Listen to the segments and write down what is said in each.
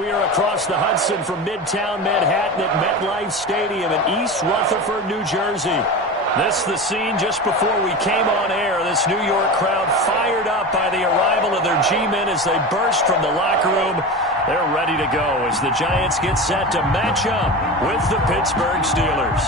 We are across the Hudson from Midtown Manhattan at MetLife Stadium in East Rutherford, New Jersey. This is the scene just before we came on air. This New York crowd fired up by the arrival of their G-men as they burst from the locker room. They're ready to go as the Giants get set to match up with the Pittsburgh Steelers.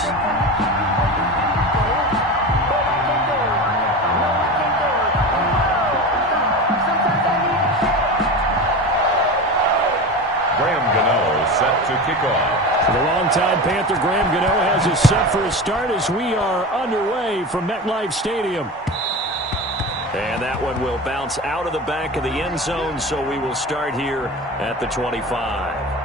Set to kick off. The longtime Panther Graham Gano has us set for a start as we are underway from MetLife Stadium. And that one will bounce out of the back of the end zone, so we will start here at the 25.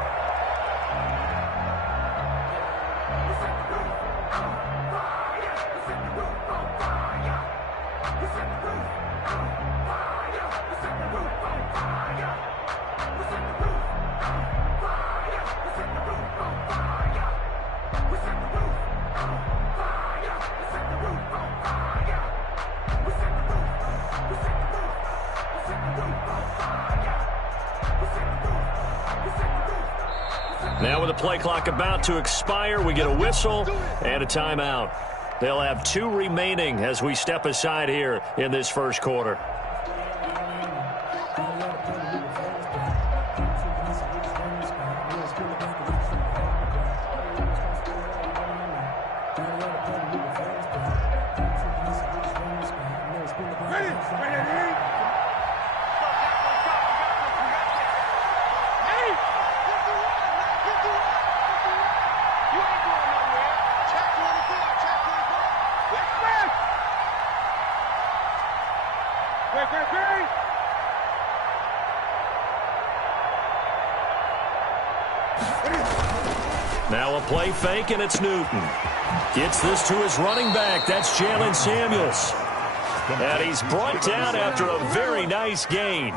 Now with the play clock about to expire, we get a whistle and a timeout. They'll have 2 remaining as we step aside here in this first quarter. Now a play fake, and it's Newton. Gets this to his running back. That's Jalen Samuels. And he's brought down after a very nice gain.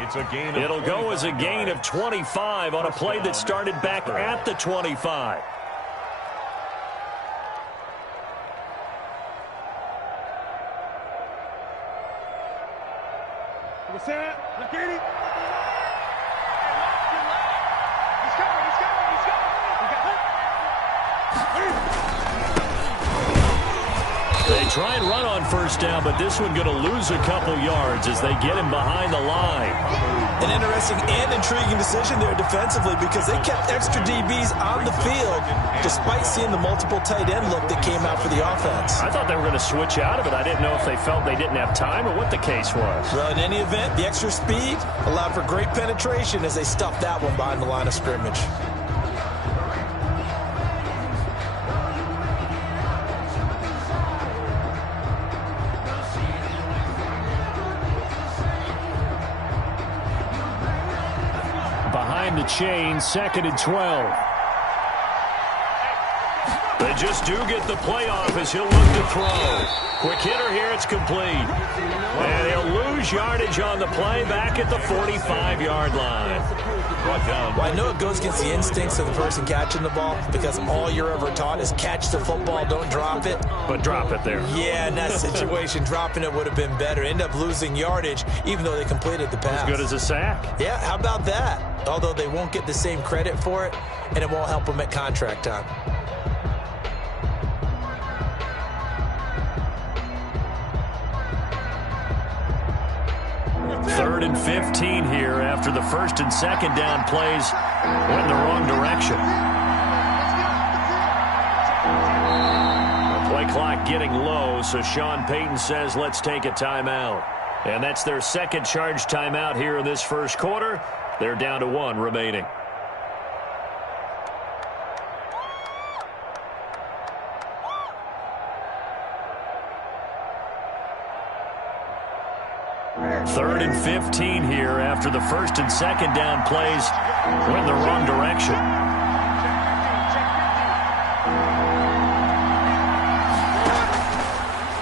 It'll go as a gain of 25 on a play that started back at the 25. They try and run on first down, but this one going to lose a couple yards as they get him behind the line. An interesting and intriguing decision there defensively because they kept extra DBs on the field despite seeing the multiple tight end look that came out for the offense. I thought they were going to switch out of it. I didn't know if they felt they didn't have time or what the case was. Well, in any event, the extra speed allowed for great penetration as they stuffed that one behind the line of scrimmage. Behind the chain, 2nd and 12. They just do get the play off as he'll look to throw. Quick hitter here, it's complete. And he'll lose yardage on the play back at the 45-yard line. Well, I know it goes against the instincts of the person catching the ball because all you're ever taught is catch the football, don't drop it. But drop it there. Yeah, in that situation, dropping it would have been better. End up losing yardage even though they completed the pass. As good as a sack. Yeah, how about that? Although they won't get the same credit for it, and it won't help them at contract time. Third and 15 here after the first and second down plays went the wrong direction. The play clock getting low, so Sean Payton says let's take a timeout. And that's their second charge timeout here in this first quarter. They're down to 1 remaining. Third and 15 here after the first and second down plays went the wrong direction.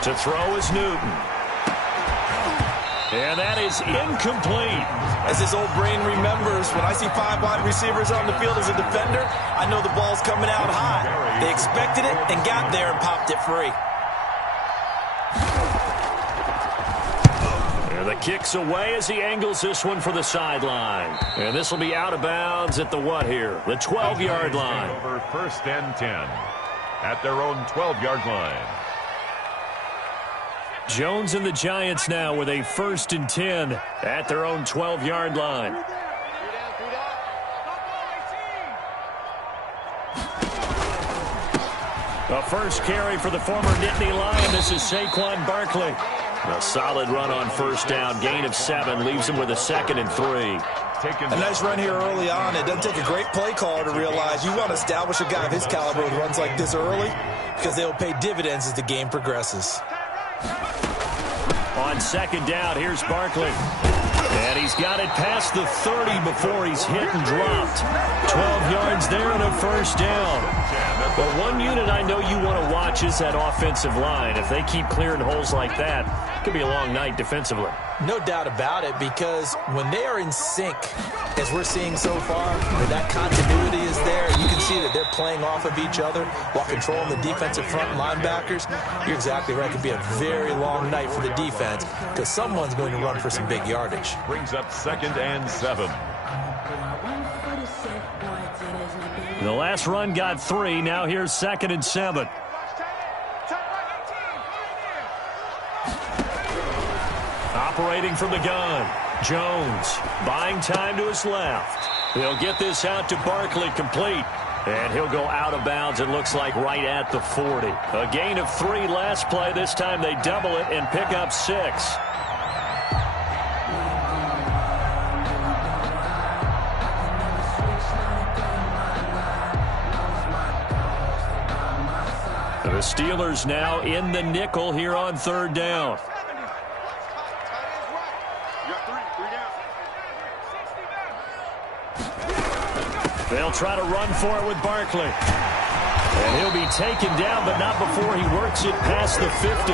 To throw is Newton. And that is incomplete. As his old brain remembers, when I see 5 wide receivers on the field as a defender, I know the ball's coming out high. They expected it and got there and popped it free. And the kick's away as he angles this one for the sideline. And this will be out of bounds at the what here? The 12-yard line. Over 1st and 10 at their own 12-yard line. Jones and the Giants now with a 1st and 10 at their own 12-yard line. A first carry for the former Nittany Lion. This is Saquon Barkley. A solid run on 1st down. Gain of 7 leaves him with a 2nd and 3. A nice run here early on. It doesn't take a great play caller to realize you want to establish a guy of his caliber with runs like this early because they will pay dividends as the game progresses. On 2nd down, here's Barkley. And he's got it past the 30 before he's hit and dropped. 12 yards there and a 1st down. But one unit I know you want to watch is that offensive line. If they keep clearing holes like that, it could be a long night defensively. No doubt about it, because when they are in sync, as we're seeing so far, where that continuity is there, you can see that they're playing off of each other while controlling the defensive front linebackers. You're exactly right. It could be a very long night for the defense because someone's going to run for some big yardage. Brings up 2nd and 7. The last run got 3. Now here's 2nd and 7. Operating from the gun, Jones buying time to his left. He'll get this out to Barkley, complete. And he'll go out of bounds, it looks like, right at the 40. A gain of 3 last play. This time they double it and pick up 6. The Steelers now in the nickel here on 3rd down. They'll try to run for it with Barkley. And he'll be taken down, but not before he works it past the 50.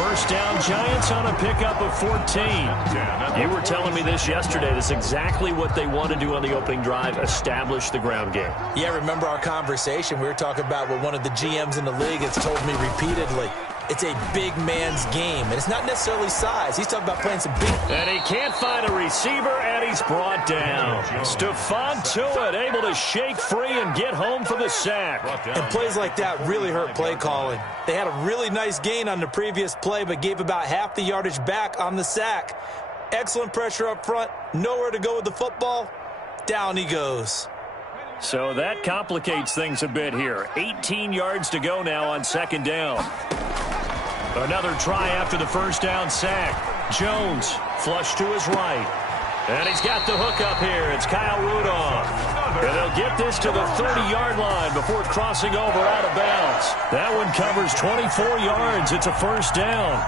1st down, Giants on a pickup of 14. You were telling me this yesterday. That's exactly what they want to do on the opening drive, establish the ground game. Yeah, remember our conversation. We were talking about what one of the GMs in the league has told me repeatedly. It's a big man's game, and it's not necessarily size. He's talking about playing some big. And he can't find a receiver, and he's brought down. Stephon Tuitt able to shake free and get home for the sack. And plays like that really hurt play calling. They had a really nice gain on the previous play, but gave about half the yardage back on the sack. Excellent pressure up front. Nowhere to go with the football. Down he goes. So that complicates things a bit here. 18 yards to go now on 2nd down. Another try after the 1st down sack. Jones flush to his right. And he's got the hook up here. It's Kyle Rudolph. And they'll get this to the 30-yard line before crossing over out of bounds. That one covers 24 yards. It's a 1st down.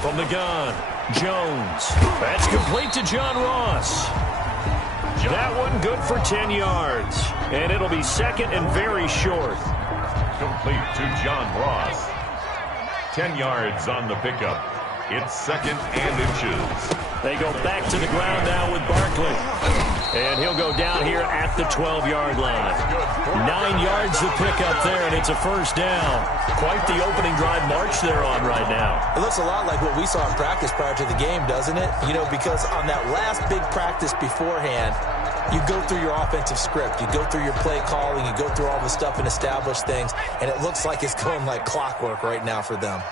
From the gun, Jones. That's complete to John Ross. That one good for 10 yards. And it'll be 2nd and very short. Complete to John Ross. 10 yards on the pickup. It's 2nd and inches. They go back to the ground now with Barkley. And he'll go down here at the 12-yard line. 9 yards to pick up there, and it's a 1st down. Quite the opening drive march they're on right now. It looks a lot like what we saw in practice prior to the game, doesn't it? You know, because on that last big practice beforehand, you go through your offensive script. You go through your play calling. You go through all the stuff and establish things. And it looks like it's going like clockwork right now for them.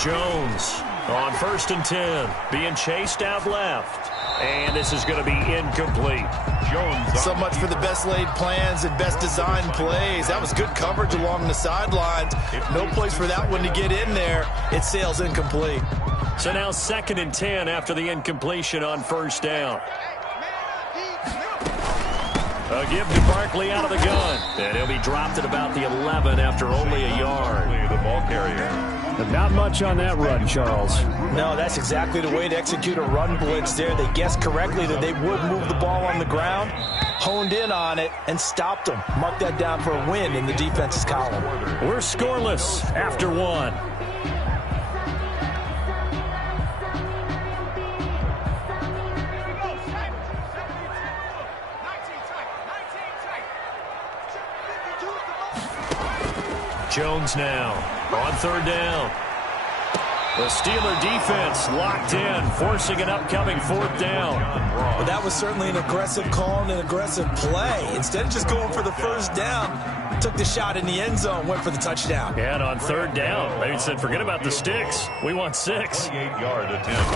Jones on 1st and 10, being chased out left. And this is going to be incomplete. Jones. So much for the best laid plans and best designed plays. That was good coverage along the sidelines. No place for that one to get in there. It sails incomplete. So now 2nd and 10 after the incompletion on 1st down. A give to Barkley out of the gun. And he'll be dropped at about the 11 after only a yard. The ball carrier. Not much on that run, Charles. No, that's exactly the way to execute a run blitz there. They guessed correctly that they would move the ball on the ground, honed in on it, and stopped them. Mark that down for a win in the defense's column. We're scoreless after 1. Jones now on third down. The Steeler defense locked in, forcing an upcoming fourth down. But that was certainly an aggressive call and an aggressive play. Instead of just going for the first down, took the shot in the end zone, went for the touchdown. Yeah, and on third down, they said, forget about the sticks. We want 6. 28-yard attempt.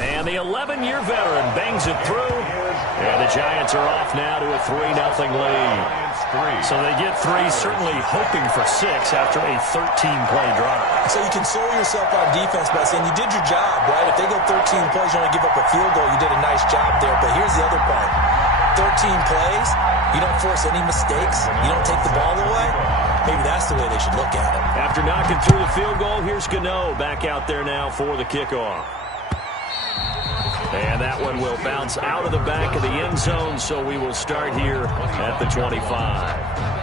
And the 11-year veteran bangs it through. And the Giants are off now to a 3-0 lead. So they get 3, certainly hoping for 6 after a 13-play drive. So you console yourself on defense by saying you did your job, right? If they go 13 plays, you only give up a field goal, you did a nice job there. But here's the other part. 13 plays, you don't force any mistakes, you don't take the ball away. Maybe that's the way they should look at it. After knocking through the field goal, here's Gano back out there now for the kickoff. And that one will bounce out of the back of the end zone, so we will start here at the 25.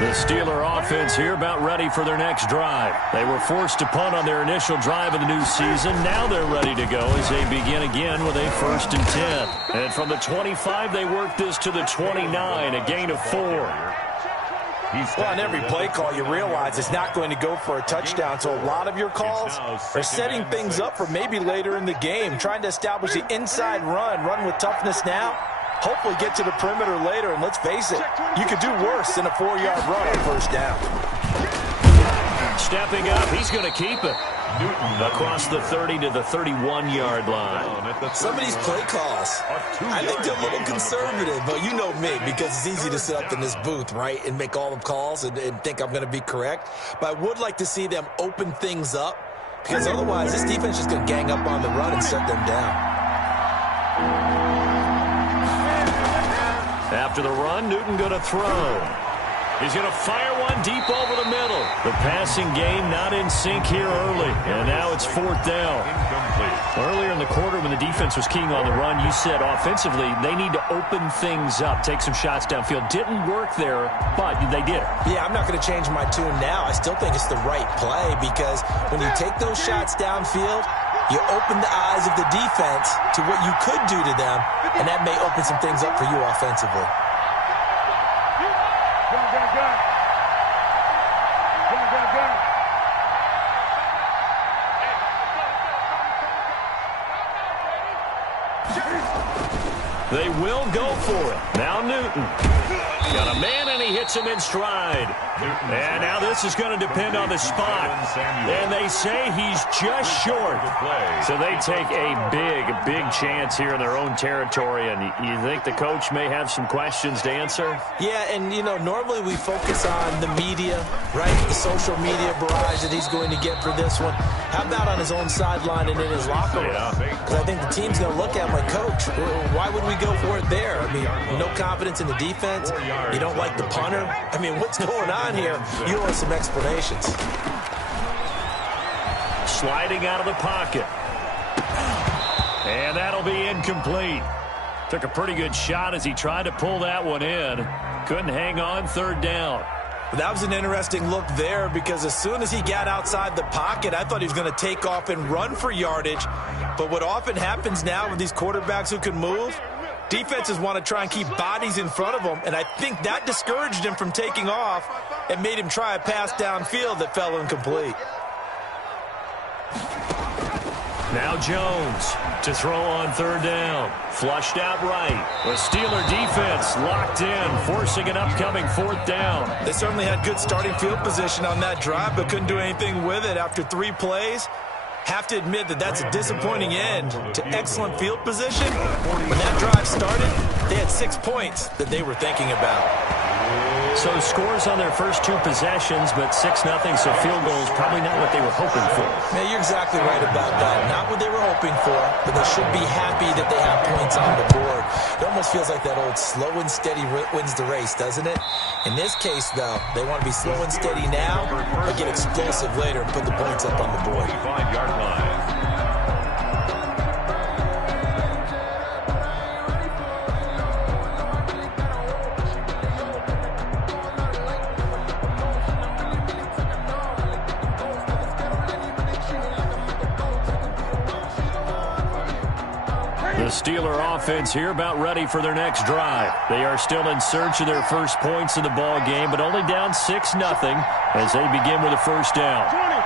The Steeler offense here about ready for their next drive. They were forced to punt on their initial drive of the new season. Now they're ready to go as they begin again with a 1st and 10. And from the 25, they work this to the 29, a gain of 4. Well, on every play call, you realize it's not going to go for a touchdown. So a lot of your calls are setting things up for maybe later in the game, trying to establish the inside run with toughness now. Hopefully get to the perimeter later, and let's face it, you could do worse than a 4-yard run on first down. Stepping up, he's going to keep it. Newton across the 30 to the 31-yard line. Some of these play calls, I think they're a little conservative, but you know me, because it's easy to sit up in this booth, right, and make all the calls and think I'm going to be correct. But I would like to see them open things up, because otherwise this defense is going to gang up on the run and shut them down. After the run, Newton going to throw. He's going to fire one deep over the middle. The passing game not in sync here early. And now it's 4th down. Earlier in the quarter when the defense was keying on the run, you said offensively they need to open things up, take some shots downfield. Didn't work there, but they did. Yeah, I'm not going to change my tune now. I still think it's the right play because when you take those shots downfield, you open the eyes of the defense to what you could do to them, and that may open some things up for you offensively. They will go for it. Now Newton. Got a man, and he hits him in stride. And now this is going to depend on the spot. And they say he's just short. So they take a big chance here in their own territory. And you think the coach may have some questions to answer? Yeah, and, you know, normally we focus on the media, right? The social media barrage that he's going to get for this one. How about on his own sideline and in his locker room? Because I think the team's going to look at him like, Coach, why would we go for it there? I mean, no confidence in the defense. You don't like the punter. I mean, what's going on here? You want some explanations. Sliding out of the pocket. And that'll be incomplete. Took a pretty good shot as he tried to pull that one in. Couldn't hang on, 3rd down. That was an interesting look there because as soon as he got outside the pocket, I thought he was going to take off and run for yardage. But what often happens now with these quarterbacks who can move, defenses want to try and keep bodies in front of them, and I think that discouraged him from taking off and made him try a pass downfield that fell incomplete. Now Jones to throw on 3rd down. Flushed out right. The Steeler defense locked in, forcing an upcoming 4th down. They certainly had good starting field position on that drive, but couldn't do anything with it after 3 plays. Have to admit that that's a disappointing end to excellent field position. When that drive started, they had 6 points that they were thinking about. So scores on their first 2 possessions, but 6-0, so field goals probably not what they were hoping for. Man, you're exactly right about that. Not what they were hoping for, but they should be happy that they have points on the board. It almost feels like that old slow and steady wins the race, doesn't it? In this case, though, they want to be slow and steady now, but get explosive later and put the points up on the board. 5-yard line. Steeler offense here about ready for their next drive. They are still in search of their first points in the ball game, but only down 6-0 as they begin with a first down. 20.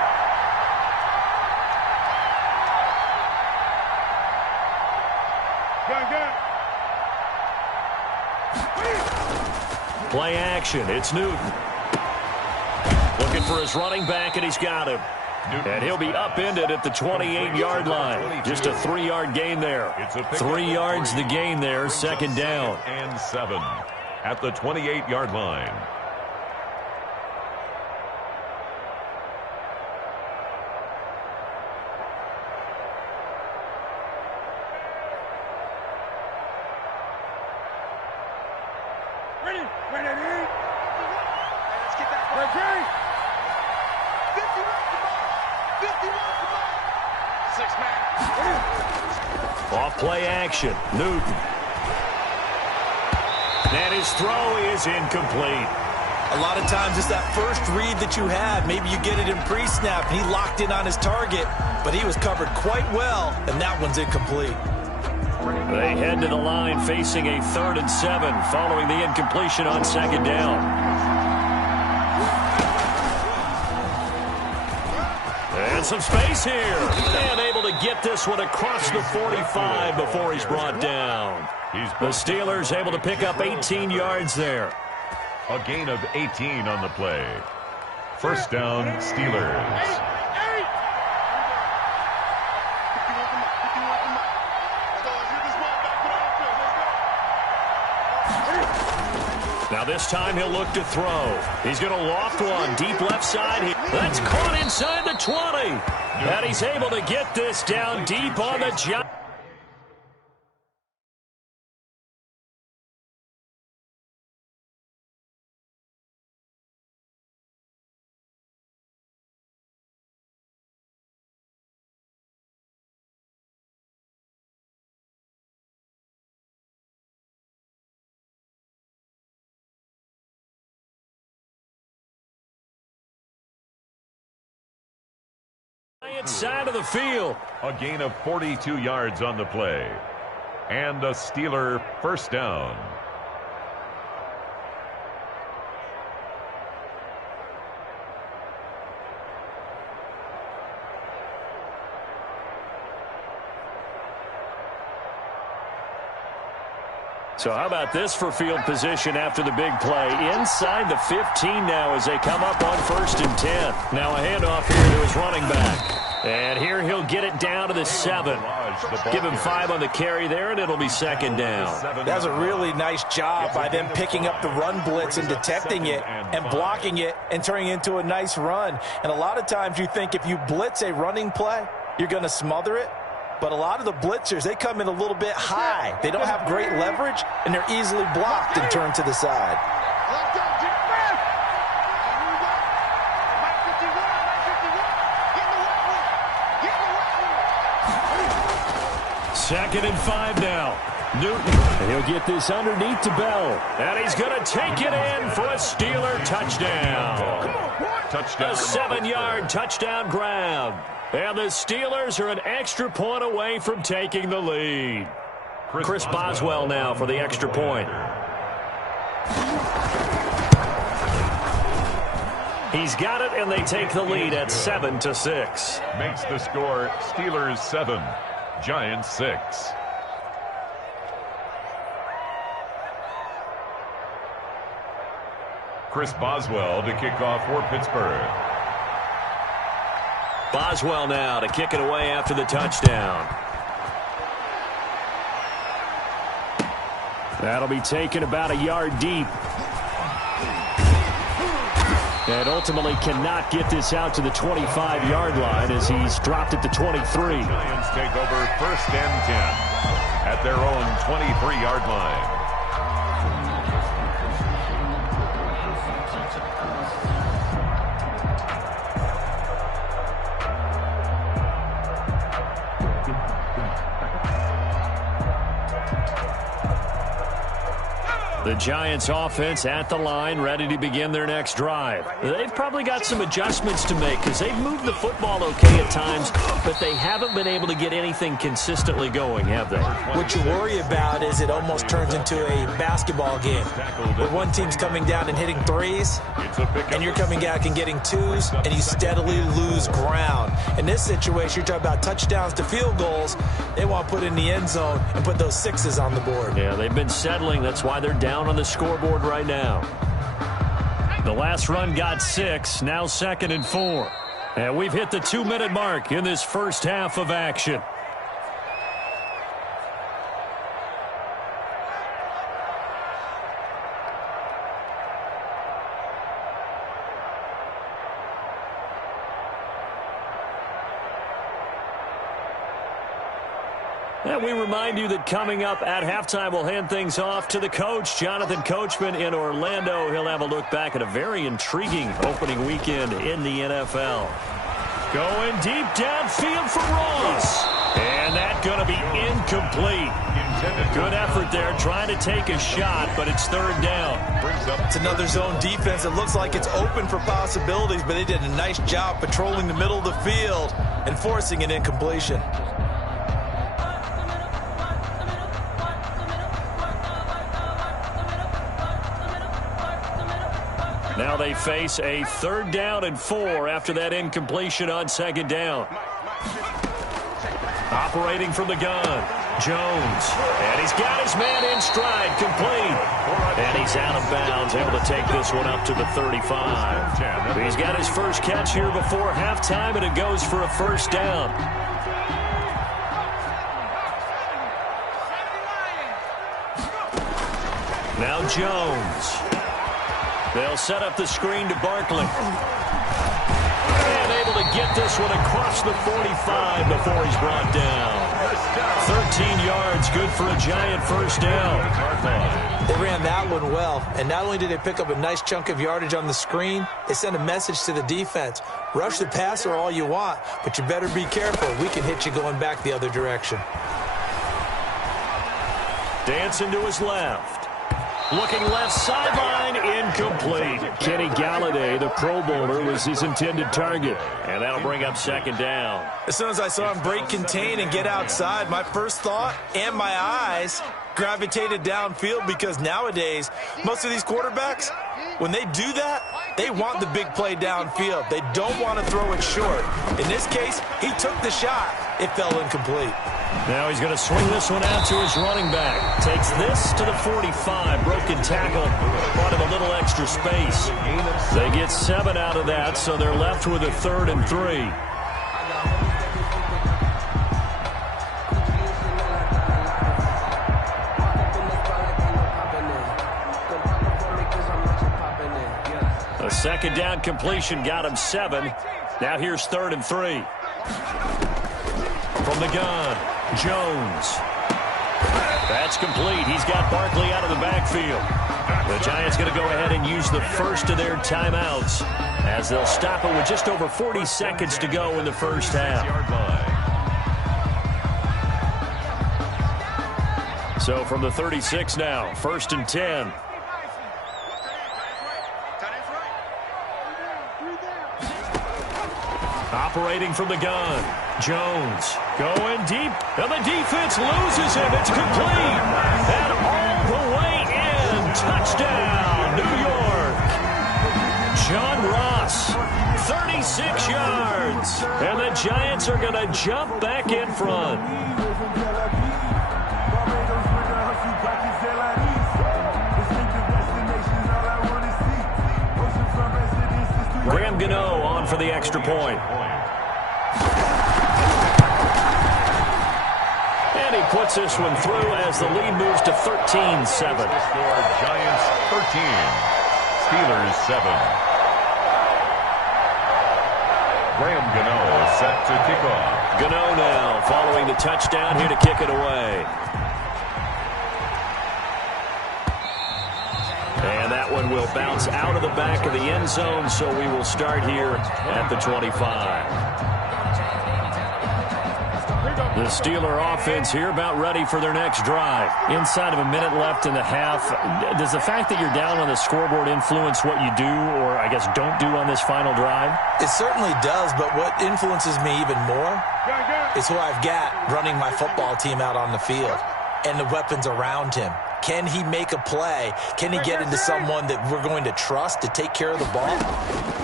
Play action. It's Newton. Looking for his running back, and he's got him. And he'll be upended at the 28-yard line. Just a 3-yard gain there. 3 yards the gain there, second down. And 7 at the 28-yard line. Off play action, Newton. And his throw is incomplete. A lot of times it's that first read that you have. Maybe you get it in pre-snap. He locked in on his target, but he was covered quite well, and that one's incomplete. They head to the line facing a 3rd and 7 following the incompletion on second down. And some space here. And able to get this one across the 45 before he's brought down. The Steelers able to pick up 18 yards there. A gain of 18 on the play. First down, Steelers. Now this time he'll look to throw. He's going to loft one deep left side. That's caught inside the 20. And he's able to get this down deep on the jump. Side of the field. A gain of 42 yards on the play. And a Steeler first down. So how about this for field position after the big play? Inside the 15 now as they come up on 1st and 10. Now a handoff here to his running back. And here he'll get it down to the 7. Give him 5 on the carry there, and it'll be second down. That's a really nice job by them picking up the run blitz and detecting it and blocking it and turning it into a nice run. And a lot of times you think if you blitz a running play, you're going to smother it. But a lot of the blitzers, they come in a little bit high. They don't have great leverage, and they're easily blocked and turned to the side. Second and 5 now. Newton, and he'll get this underneath to Bell. And he's going to take it in for a Steeler touchdown. Touchdown. A 7-yard touchdown grab. And the Steelers are an extra point away from taking the lead. Chris Boswell now for the extra point. He's got it, and they take the lead at 7-6. Makes the score Steelers 7, Giants 6. Chris Boswell to kick off for Pittsburgh. Boswell now to kick it away after the touchdown. That'll be taken about a yard deep. And ultimately cannot get this out to the 25-yard line as he's dropped at the 23. Giants take over 1st and 10 at their own 23-yard line. The Giants offense at the line, ready to begin their next drive. They've probably got some adjustments to make because they've moved the football okay at times, but they haven't been able to get anything consistently going, have they? What you worry about is it almost turns into a basketball game where one team's coming down and hitting threes, and you're coming back and getting twos, and you steadily lose ground. In this situation, you're talking about touchdowns to field goals. They want to put in the end zone and put those sixes on the board. Yeah, they've been settling. That's why they're down on the scoreboard right now. The last run got 6, now 2nd and 4. And we've hit the 2-minute mark in this first half of action. And we remind you that coming up at halftime, we'll hand things off to the coach, Jonathan Coachman in Orlando. He'll have a look back at a very intriguing opening weekend in the NFL. Going deep downfield for Ross. And that's going to be incomplete. Good effort there, trying to take a shot, but it's 3rd down. It's another zone defense. It looks like it's open for possibilities, but they did a nice job patrolling the middle of the field and forcing an incompletion. Now they face a 3rd down and 4 after that incompletion on 2nd down. Operating from the gun, Jones. And he's got his man in stride, complete. And he's out of bounds, able to take this one up to the 35. He's got his first catch here before halftime, and it goes for a 1st down. Now Jones. They'll set up the screen to Barkley. And able to get this one across the 45 before he's brought down. 13 yards, good for a Giant 1st down. They ran that one well, and not only did they pick up a nice chunk of yardage on the screen, they sent a message to the defense. Rush the passer all you want, but you better be careful. We can hit you going back the other direction. Dancing to his left. Looking left sideline, incomplete. Kenny Galladay, the Pro Bowler, was his intended target. And that'll bring up 2nd down. As soon as I saw him break contain and get outside, my first thought and my eyes gravitated downfield, because nowadays, most of these quarterbacks, when they do that, they want the big play downfield. They don't want to throw it short. In this case, he took the shot. It fell incomplete. Now he's going to swing this one out to his running back. Takes this to the 45. Broken tackle. Brought him a little extra space. They get 7 out of that, so they're left with a 3rd and 3. A 2nd down completion got him 7. Now here's 3rd and 3. From the gun, Jones. That's complete. He's got Barkley out of the backfield. The Giants going to go ahead and use the first of their timeouts as they'll stop it with just over 40 seconds to go in the first half. So from the 36 now, 1st and 10. Operating from the gun, Jones going deep, and the defense loses him. It's complete, and all the way in. Touchdown, New York. John Ross, 36 yards, and the Giants are going to jump back in front. Graham Gano on for the extra point. And he puts this one through as the lead moves to 13-7. Score Giants 13, Steelers 7. Graham Gano is set to kick off. Gano now following the touchdown here to kick it away. And that one will bounce out of the back of the end zone, so we will start here at the 25. The Steeler offense here about ready for their next drive. Inside of a minute left in the half, does the fact that you're down on the scoreboard influence what you do, or I guess don't do on this final drive? It certainly does, but what influences me even more is who I've got running my football team out on the field and the weapons around him. Can he make a play? Can he get into someone that we're going to trust to take care of the ball?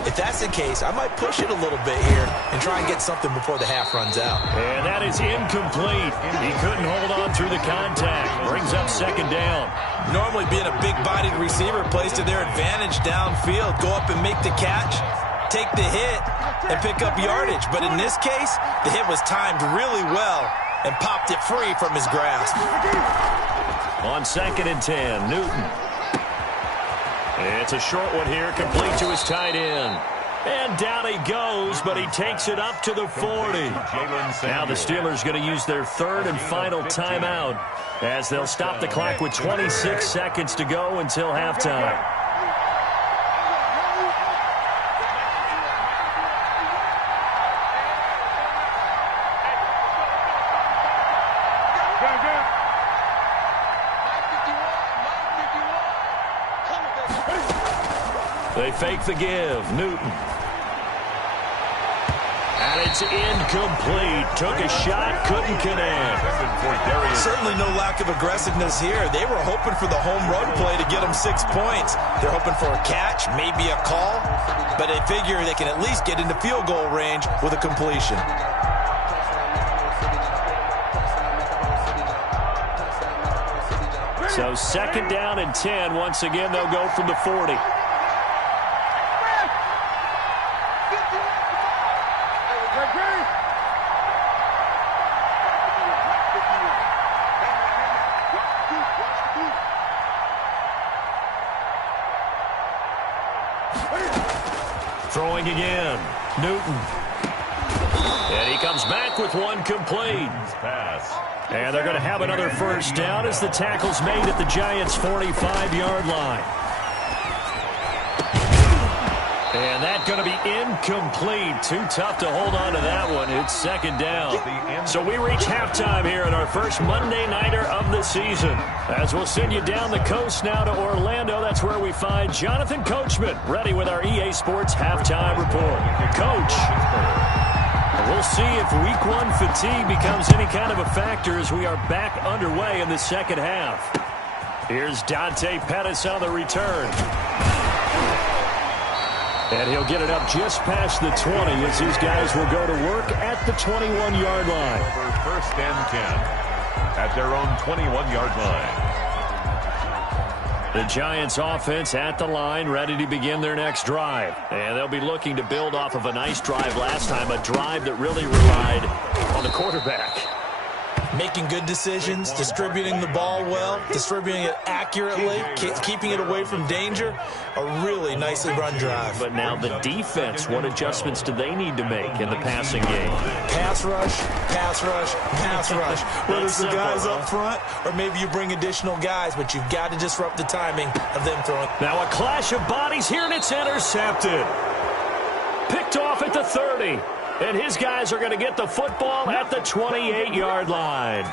If that's the case, I might push it a little bit here and try and get something before the half runs out. And that is incomplete. He couldn't hold on through the contact. Brings up second down. Normally being a big-bodied receiver plays to their advantage downfield. Go up and make the catch, take the hit, and pick up yardage. But in this case, the hit was timed really well and popped it free from his grasp. On 2nd and 10, Newton. It's a short one here, complete to his tight end. And down he goes, but he takes it up to the 40. Now the Steelers going to use their third and final timeout as they'll stop the clock with 26 seconds to go until halftime. They fake the give. Newton. And it's incomplete. Took a shot, couldn't connect. Certainly no lack of aggressiveness here. They were hoping for the home run play to get them 6 points. They're hoping for a catch, maybe a call, but they figure they can at least get into field goal range with a completion. So 2nd down and 10. Once again, they'll go from the 40. Throwing again. Newton. And he comes back with one complete. And they're going to have another first down as the tackle's made at the Giants' 45-yard line. And that's going to be incomplete. Too tough to hold on to that one. It's 2nd down. So we reach halftime here in our first Monday Nighter of the season. As we'll send you down the coast now to Orlando. That's where we find Jonathan Coachman ready with our EA Sports Halftime Report. Coach, we'll see if Week 1 fatigue becomes any kind of a factor as we are back underway in the second half. Here's Dante Pettis on the return. And he'll get it up just past the 20 as these guys will go to work at the 21-yard line. Over 1st and 10 at their own 21-yard line. The Giants offense at the line, ready to begin their next drive. And they'll be looking to build off of a nice drive last time, a drive that really relied on the quarterback. Making good decisions, distributing the ball well, distributing it accurately, keeping it away from danger. A really nicely run drive. But now the defense, what adjustments do they need to make in the passing game? Pass rush, pass rush, pass rush. Whether it's the guys up front or maybe you bring additional guys, but you've got to disrupt the timing of them throwing. Now a clash of bodies here, and it's intercepted. Picked off at the 30. And his guys are going to get the football at the 28-yard line.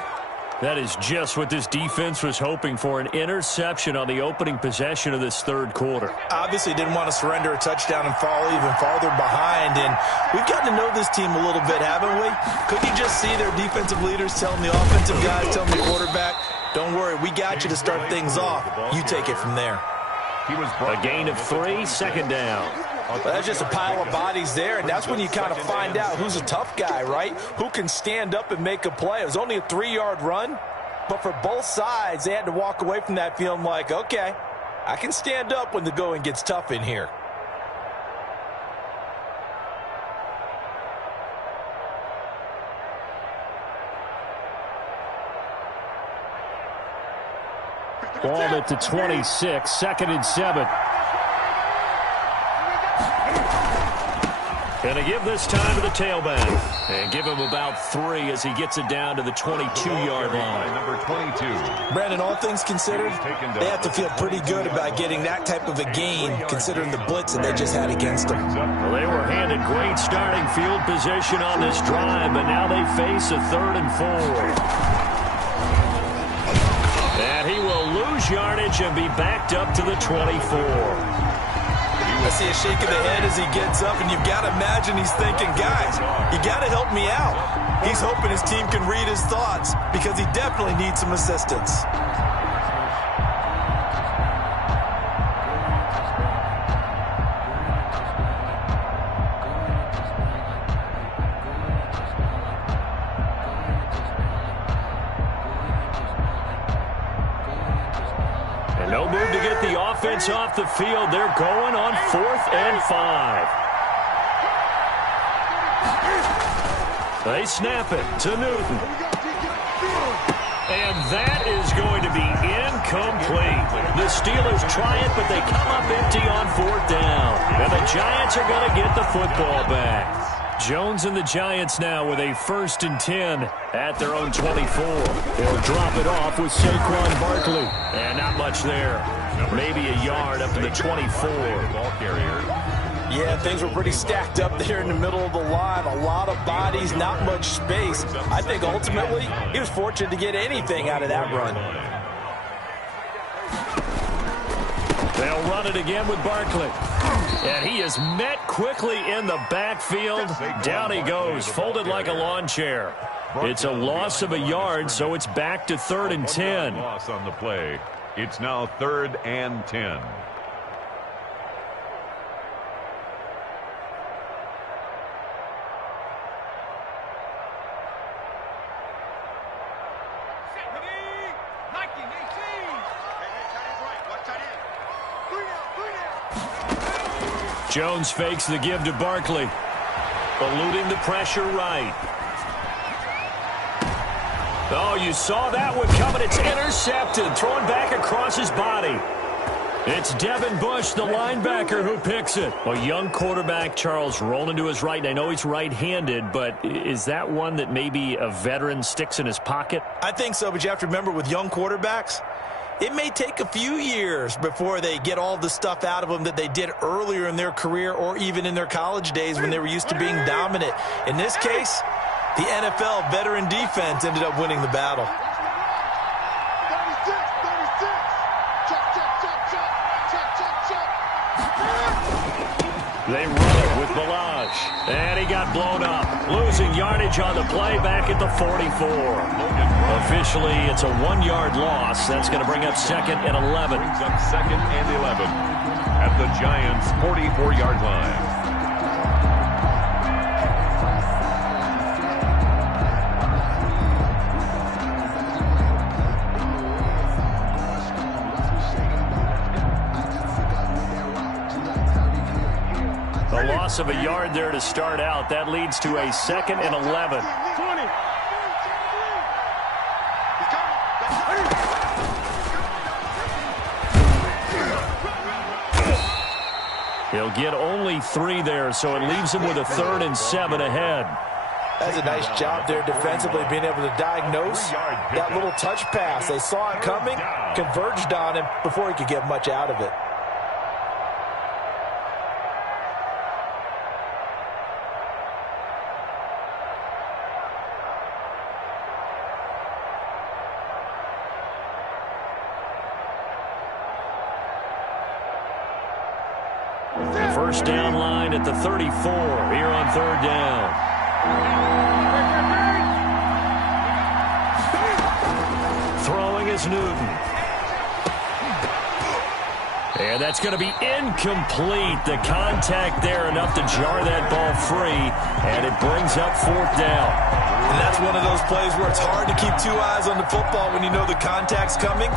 That is just what this defense was hoping for, an interception on the opening possession of this third quarter. Obviously didn't want to surrender a touchdown and fall even farther behind. And we've gotten to know this team a little bit, haven't we? Could you just see their defensive leaders telling the offensive guys, telling the quarterback, don't worry, we got you to start things off. You take it from there. A gain of 3, 2nd down. Well, that's just a pile of bodies there, and that's when you kind of find out who's a tough guy, right? Who can stand up and make a play. It was only a 3-yard run, but for both sides, they had to walk away from that feeling like, okay, I can stand up when the going gets tough in here. Ball at the 26, 2nd and 7. Gonna give this time to the tailback. And give him about 3 as he gets it down to the 22-yard line. Number 22. Brandon, all things considered, they have to feel pretty good about getting that type of a gain, considering the blitz that they just had against them. Well, they were handed great starting field position on this drive, but now they face a 3rd and 4. And he will lose yardage and be backed up to the 24. I see a shake of the head as he gets up, and you've got to imagine he's thinking, guys, you got to help me out. He's hoping his team can read his thoughts because he definitely needs some assistance. No move to get the offense off the field. They're going on 4th and 5. They snap it to Newton. And that is going to be incomplete. The Steelers try it, but they come up empty on 4th down. And the Giants are going to get the football back. Jones and the Giants now with a 1st and 10 at their own 24. They'll drop it off with Saquon Barkley. And not much there. Maybe a yard up to the 24. Ball carrier. Yeah, things were pretty stacked up there in the middle of the line. A lot of bodies, not much space. I think ultimately he was fortunate to get anything out of that run. They'll run it again with Barkley. And he is met quickly in the backfield. Down he goes, folded like a lawn chair. It's a loss of a yard, so it's back to 3rd and 10. Loss on the play. It's now 3rd and 10. Jones fakes the give to Barkley. Eluding the pressure right. Oh, you saw that one coming. It's intercepted. Thrown back across his body. It's Devin Bush, the linebacker, who picks it. A young quarterback, Charles, rolling to his right. I know he's right-handed, but is that one that maybe a veteran sticks in his pocket? I think so, but you have to remember with young quarterbacks, it may take a few years before they get all the stuff out of them that they did earlier in their career or even in their college days when they were used to being dominant. In this case, the NFL veteran defense ended up winning the battle. They run it with Balazs. And he got blown up. Losing yardage on the play back at the 44. Officially, it's a 1-yard loss. That's going to bring up 2nd and 11. Brings up 2nd and 11 at the Giants' 44-yard line. A loss of a yard there to start out. That leads to a 2nd and 11. He'll get only 3 there, so it leaves him with a 3rd and 7 ahead. That's a nice job there defensively, being able to diagnose that little touch pass. They saw it coming, converged on him before he could get much out of it. First down line at the 34 here on 3rd down. Throwing is Newton. And that's going to be incomplete. The contact there enough to jar that ball free, and it brings up 4th down. And that's one of those plays where it's hard to keep 2 eyes on the football when you know the contact's coming,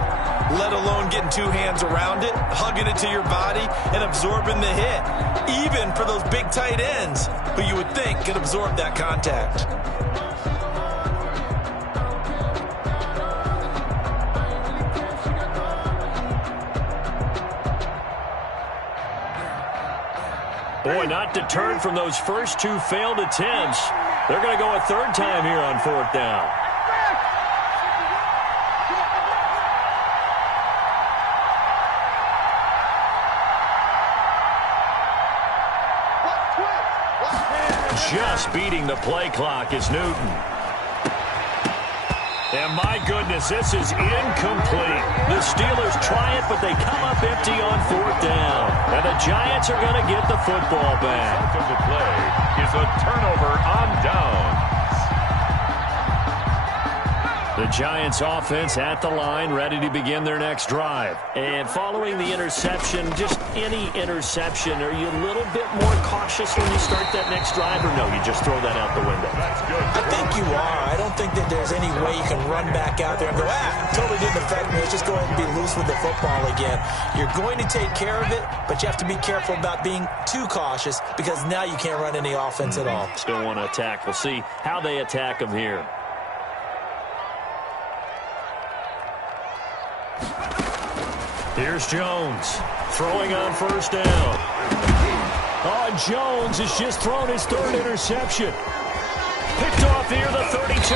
let alone getting 2 hands around it, hugging it to your body, and absorbing the hit. Even for those big tight ends who you would think could absorb that contact. Boy, not deterred from those first two failed attempts. They're going to go a third time here on fourth down. Just beating the play clock is Newton. And my goodness, this is incomplete. The Steelers try it, but they come up empty on fourth down. And the Giants are going to get the football back. Of the play is a turnover on downs. The Giants offense at the line, ready to begin their next drive. And following the interception, just any interception, are you a little bit more cautious when you start that next drive, or no, you just throw that out the window? That's good. I think you are. I don't think that there's any way you can run back out there and go, totally didn't affect me. Let's just go ahead and be loose with the football again. You're going to take care of it, but you have to be careful about being too cautious because now you can't run any offense at all. Still want to attack. We'll see how they attack them here. Here's Jones, throwing on first down. Oh, Jones has just thrown his third interception. Picked off near the 32.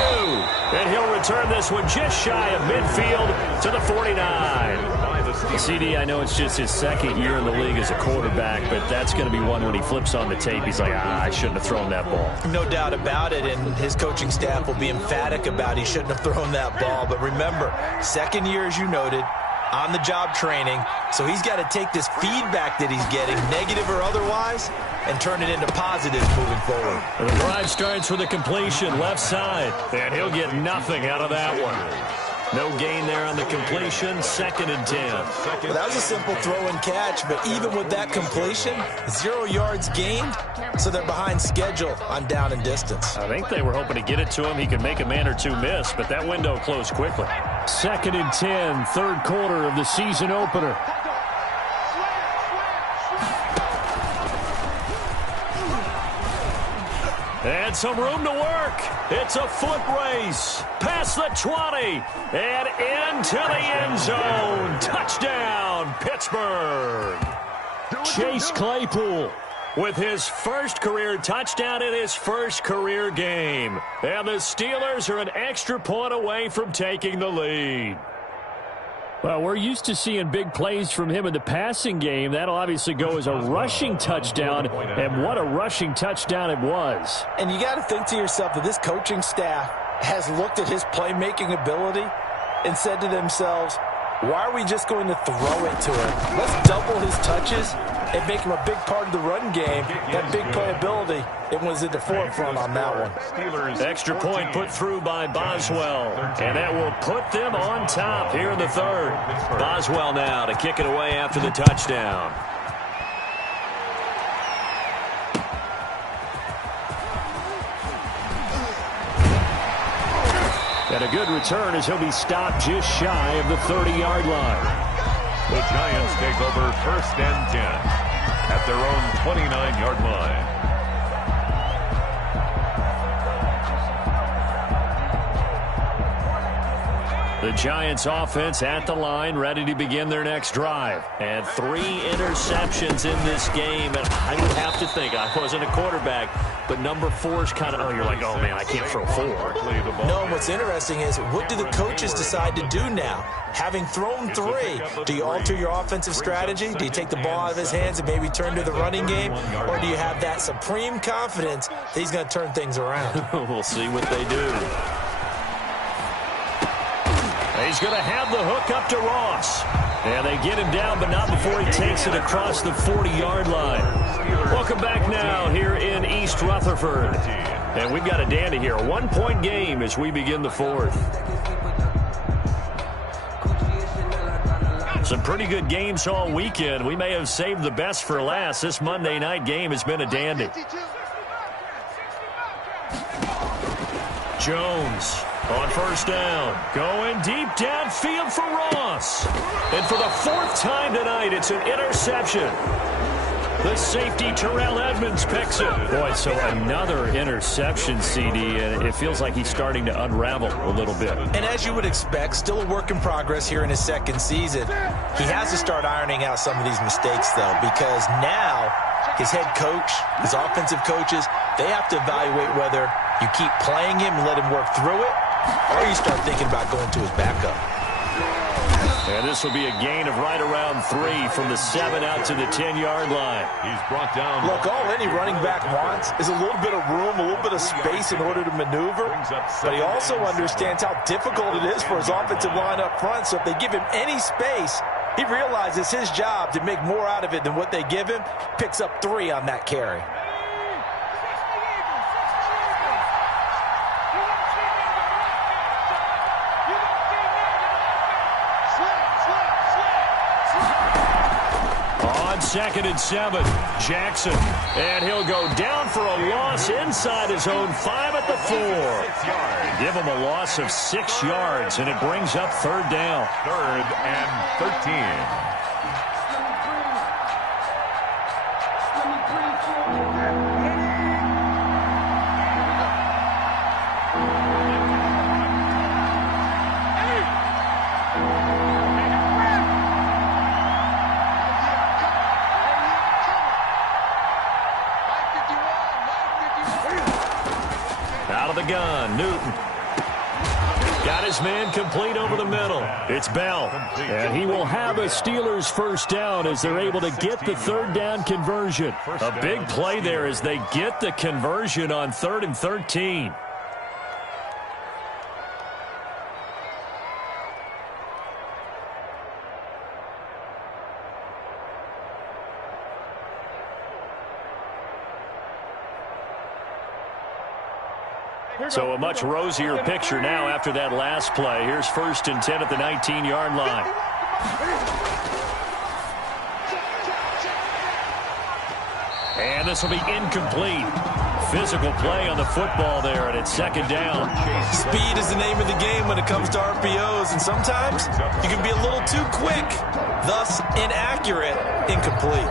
And he'll return this one just shy of midfield to the 49. CD, I know it's just his second year in the league as a quarterback, but that's going to be one when he flips on the tape. He's like, I shouldn't have thrown that ball. No doubt about it, and his coaching staff will be emphatic about he shouldn't have thrown that ball. But remember, second year, as you noted, on-the-job training, so he's got to take this feedback that he's getting, negative or otherwise, and turn it into positives moving forward. And the drive starts with a completion left side, and he'll get nothing out of that one. No gain there on the completion, 2nd and 10. Well, that was a simple throw and catch, but even with that completion, 0 yards gained, so they're behind schedule on down and distance. I think they were hoping to get it to him. He could make a man or two miss, but that window closed quickly. 2nd and 10, third quarter of the season opener. And some room to work. It's a foot race. Past the 20 and into the end zone. Touchdown, Pittsburgh. Chase Claypool with his first career touchdown in his first career game. And the Steelers are an extra point away from taking the lead. Well, we're used to seeing big plays from him in the passing game. That'll obviously go as a rushing touchdown, and what a rushing touchdown it was. And you got to think to yourself that this coaching staff has looked at his playmaking ability and said to themselves, why are we just going to throw it to him? Let's double his touches and make him a big part of the run game. That big playability, it was at the forefront on that one. Extra point put through by Boswell, and that will put them on top here in the third. Boswell now to kick it away after the touchdown. And a good return as he'll be stopped just shy of the 30-yard line. The Giants take over 1st and 10 at their own 29-yard line. The Giants offense at the line, ready to begin their next drive. And 3 interceptions in this game. And I would have to think, I wasn't a quarterback, but number 4 is kind of, you're like, oh, man, I can't throw 4. No, and what's interesting is, what do the coaches decide to do now? Having thrown 3, do you alter your offensive strategy? Do you take the ball out of his hands and maybe turn to the running game? Or do you have that supreme confidence that he's going to turn things around? We'll see what they do. He's going to have the hook up to Ross. And they get him down, but not before he takes it across the 40-yard line. Welcome back now here in East Rutherford. And we've got a dandy here. A 1-point game as we begin the fourth. Some pretty good games all weekend. We may have saved the best for last. This Monday night game has been a dandy. Jones on first down, going deep downfield for Ross. And for the 4th time tonight, it's an interception. The safety, Terrell Edmonds, picks it. Boy, so another interception, CD, and it feels like he's starting to unravel a little bit. And as you would expect, still a work in progress here in his 2nd season. He has to start ironing out some of these mistakes, though, because now his head coach, his offensive coages, they have to evaluate whether you keep playing him and let him work through it, or you start thinking about going to his backup. And this will be a gain of right around 3 from the 7 out to the 10-yard line. He's brought down. Look, all any running back wants is a little bit of room, a little bit of space in order to maneuver. But he also understands how difficult it is for his offensive line up front. So if they give him any space, he realizes his job to make more out of it than what they give him. Picks up 3 on that carry. Second and 7, Jackson. And he'll go down for a loss inside his own 5 at the 4. Give him a loss of 6 yards, and it brings up third down. 3rd and 13. Gun, Newton. Got his man complete over the middle. It's Bell. And he will have a Steelers first down as they're able to get the third down conversion. A big play there as they get the conversion on 3rd and 13. So a much rosier picture now after that last play. Here's 1st and 10 at the 19-yard line. And this will be incomplete. Physical play on the football there, and it's 2nd down. Speed is the name of the game when it comes to RPOs, and sometimes you can be a little too quick, thus inaccurate, incomplete.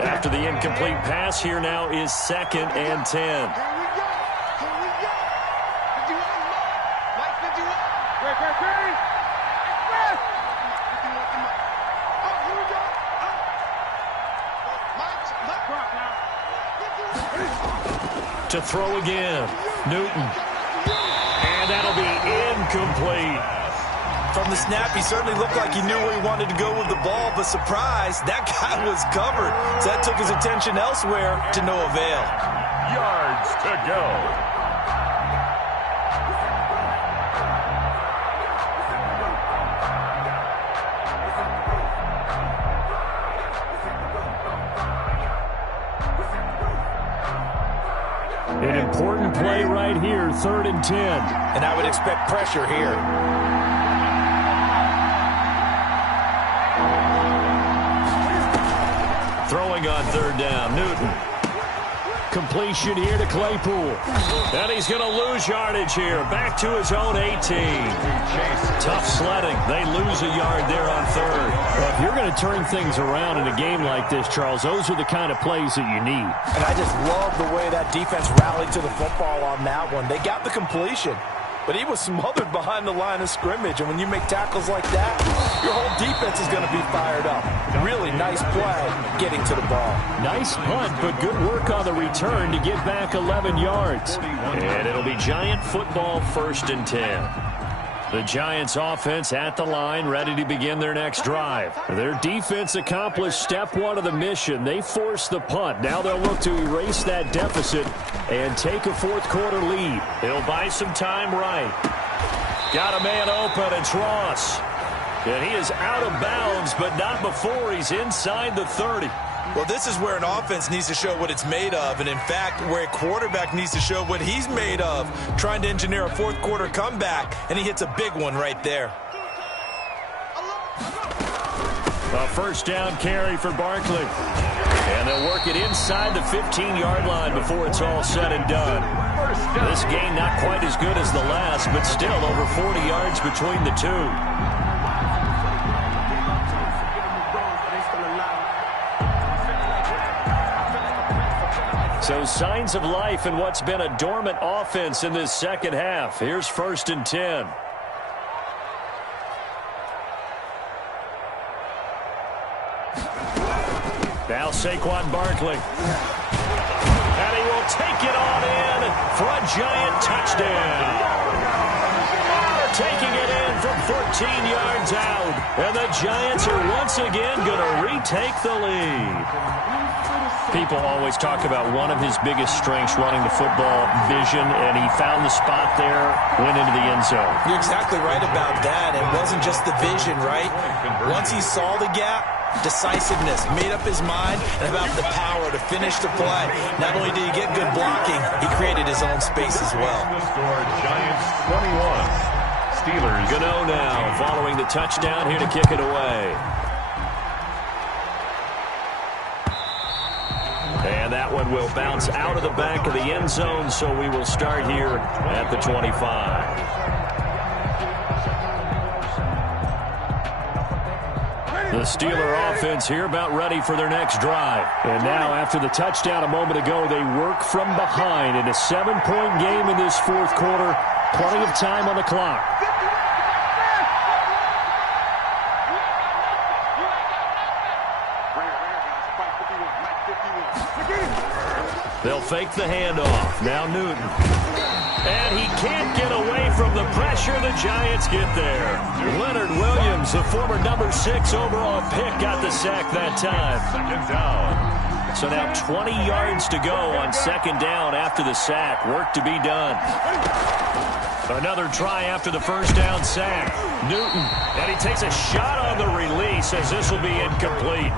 After the incomplete pass, here now is 2nd and 10. To throw again, Newton. And that'll be incomplete. From the snap, he certainly looked like he knew where he wanted to go with the ball, but surprise, that guy was covered. So that took his attention elsewhere to no avail. Yards to go. An important play right here, 3rd and 10. And I would expect pressure here. Throwing on 3rd down, Newton. Completion here to Claypool. And he's going to lose yardage here. Back to his own 18. Tough sledding. They lose a yard there on 3rd. Well, if you're going to turn things around in a game like this, Charles, those are the kind of plays that you need. And I just love the way that defense rallied to the football on that one. They got the completion, but he was smothered behind the line of scrimmage. And when you make tackles like that, your whole defense is going to be fired up. Really nice play getting to the ball. Nice punt, but good work on the return to get back 11 yards. And it'll be Giant football, 1st and 10. The Giants offense at the line, ready to begin their next drive. Their defense accomplished step 1 of the mission. They forced the punt. Now they'll look to erase that deficit and take a 4th quarter lead. It'll buy some time right. Got a man open. It's Ross. And he is out of bounds, but not before he's inside the 30. Well, this is where an offense needs to show what it's made of, and in fact, where a quarterback needs to show what he's made of, trying to engineer a 4th quarter comeback, and he hits a big one right there. A 1st down carry for Barkley. And they'll work it inside the 15-yard line before it's all said and done. This game not quite as good as the last, but still over 40 yards between the two. So signs of life in what's been a dormant offense in this second half. Here's 1st and 10. Now Saquon Barkley. And he will take it on in for a Giant touchdown. Taking it in from 14 yards out. And the Giants are once again going to retake the lead. People always talk about one of his biggest strengths running the football, vision, and he found the spot there, went into the end zone. You're exactly right about that. It wasn't just the vision, right? Once he saw the gap, decisiveness, made up his mind, and about the power to finish the play. Not only did he get good blocking, he created his own space as well. The score, Giants 21. Steelers. Gano now following the touchdown here to kick it away. And that one will bounce out of the back of the end zone, so we will start here at the 25. The Steeler offense here about ready for their next drive. And now after the touchdown a moment ago, they work from behind in a 7-point game in this fourth quarter. Plenty of time on the clock. They'll fake the handoff. Now Newton. And he can't get away from the pressure. The Giants get there. Leonard Williams, the former number 6 overall pick, got the sack that time. Second down. So now 20 yards to go on second down after the sack. Work to be done. Another try after the first down sack. Newton. And he takes a shot on the release as this will be incomplete.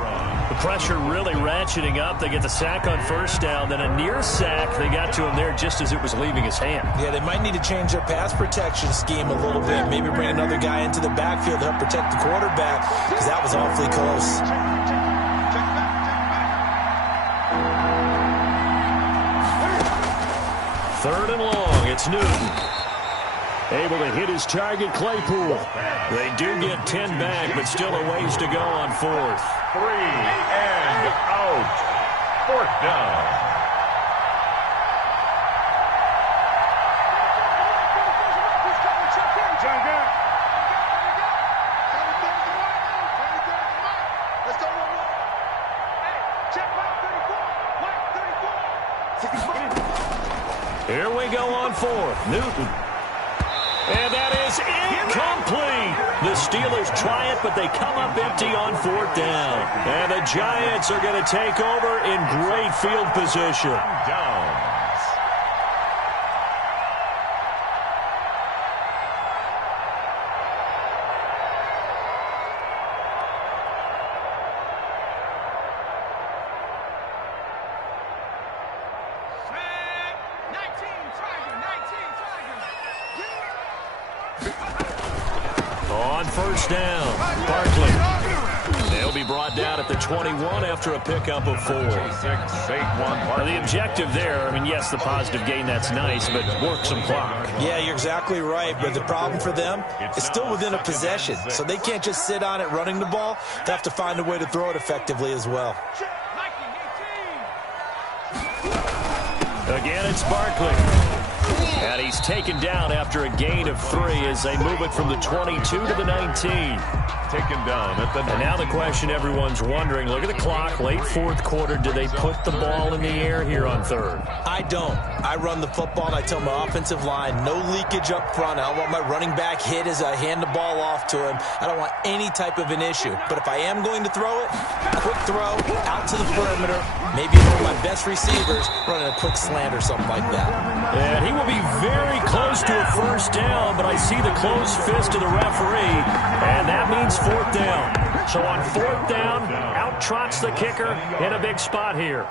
The pressure really ratcheting up. They get the sack on first down, then a near sack. They got to him there just as it was leaving his hand. Yeah, they might need to change their pass protection scheme a little bit. Maybe bring another guy into the backfield to help protect the quarterback, because that was awfully close. Third and long. It's Newton. Able to hit his target, Claypool. They do get 10 back, but still a ways to go on fourth. 3 and out. Fourth down. Here we go on fourth. Newton. And that is incomplete. The Steelers try it, but they come up empty on fourth down. And the Giants are going to take over in great field position. Downs. On first down, Barkley. They'll be brought down at the 21 after a pickup of 4. Now the objective there, I mean, yes, the positive gain, that's nice, but work some clock. Yeah, you're exactly right, but the problem for them is still within a possession, so they can't just sit on it running the ball. They have to find a way to throw it effectively as well. Again, it's Barkley. And he's taken down after a gain of 3 as they move it from the 22 to the 19. Taken down at the 19. And now the question everyone's wondering, look at the clock, late fourth quarter, do they put the ball in the air here on third? I don't. I run the football, and I tell my offensive line, no leakage up front. I don't want my running back hit as I hand the ball off to him. I don't want any type of an issue. But if I am going to throw it, quick throw, out to the perimeter, maybe one of my best receivers running a quick slant or something like that. And he will be very close to a first down, but I see the closed fist of the referee, and that means fourth down. So on fourth down, out trots the kicker in a big spot here.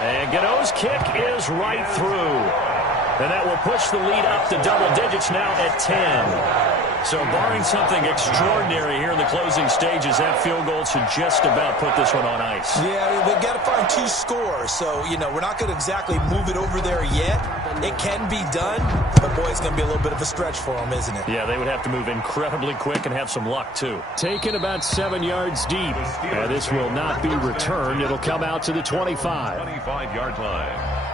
And Gano's kick is right through. And that will push the lead up to double digits now at 10. So barring something extraordinary here in the closing stages, that field goal should just about put this one on ice. Yeah, they've got to find 2 scores. So, we're not going to exactly move it over there yet. It can be done, but, boy, it's going to be a little bit of a stretch for them, isn't it? Yeah, they would have to move incredibly quick and have some luck, too. Taken about 7 yards deep. This will not be returned. It'll come out to the 25. 25-yard line.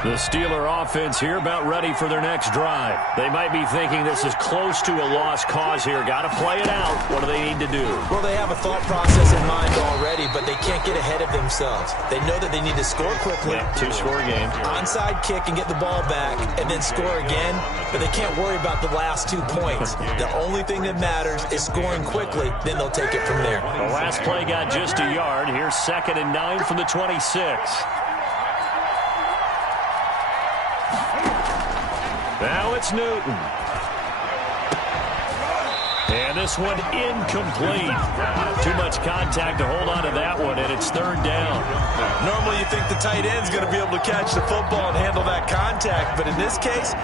The Steeler offense here about ready for their next drive. They might be thinking this is close to a lost cause here. Got to play it out. What do they need to do? Well, they have a thought process in mind already, but they can't get ahead of themselves. They know that they need to score quickly. Yeah, 2-score game. Onside kick and get the ball back and then score again, but they can't worry about the last 2 points. The only thing that matters is scoring quickly, then they'll take it from there. The last play got just a yard. Here's 2nd and 9 from the 26. Now it's Newton. And this one incomplete. Too much contact to hold on to that one, and it's 3rd down. Normally you think the tight end's going to be able to catch the football and handle that contact, but in this case,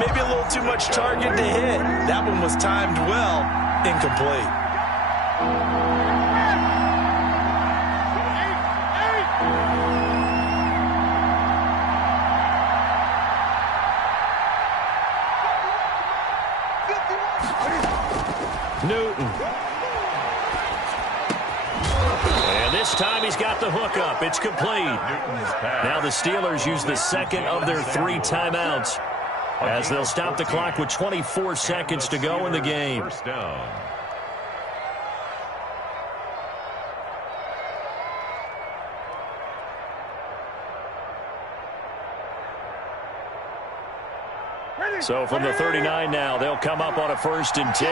maybe a little too much target to hit. That one was timed well, incomplete. Newton. And this time he's got the hook up. It's complete. Now the Steelers use the 2nd of their 3 timeouts as they'll stop the clock with 24 seconds to go in the game. First down. So from the 39 now, they'll come up on a 1st and 10.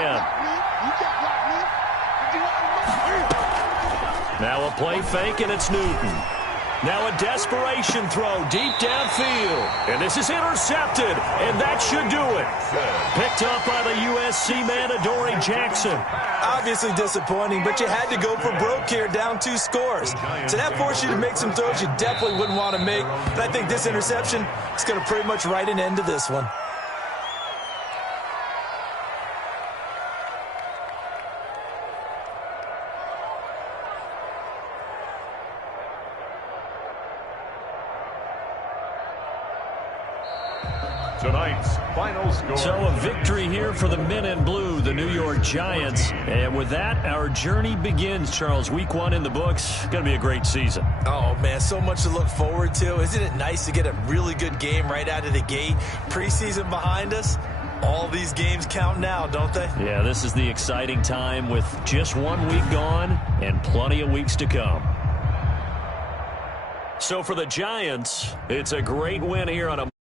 Now a play fake, and it's Newton. Now a desperation throw deep downfield. And this is intercepted, and that should do it. Picked up by the USC man, Adoree Jackson. Obviously disappointing, but you had to go for broke here, down 2 scores. So that forced you to make some throws you definitely wouldn't want to make. But I think this interception is going to pretty much write an end to this one. Tonight's final score. So a victory here for the men in blue, the New York Giants. And with that, our journey begins, Charles. Week 1 in the books. Going to be a great season. Oh, man, so much to look forward to. Isn't it nice to get a really good game right out of the gate? Preseason behind us. All these games count now, don't they? Yeah, this is the exciting time with just 1 week gone and plenty of weeks to come. So for the Giants, it's a great win here on a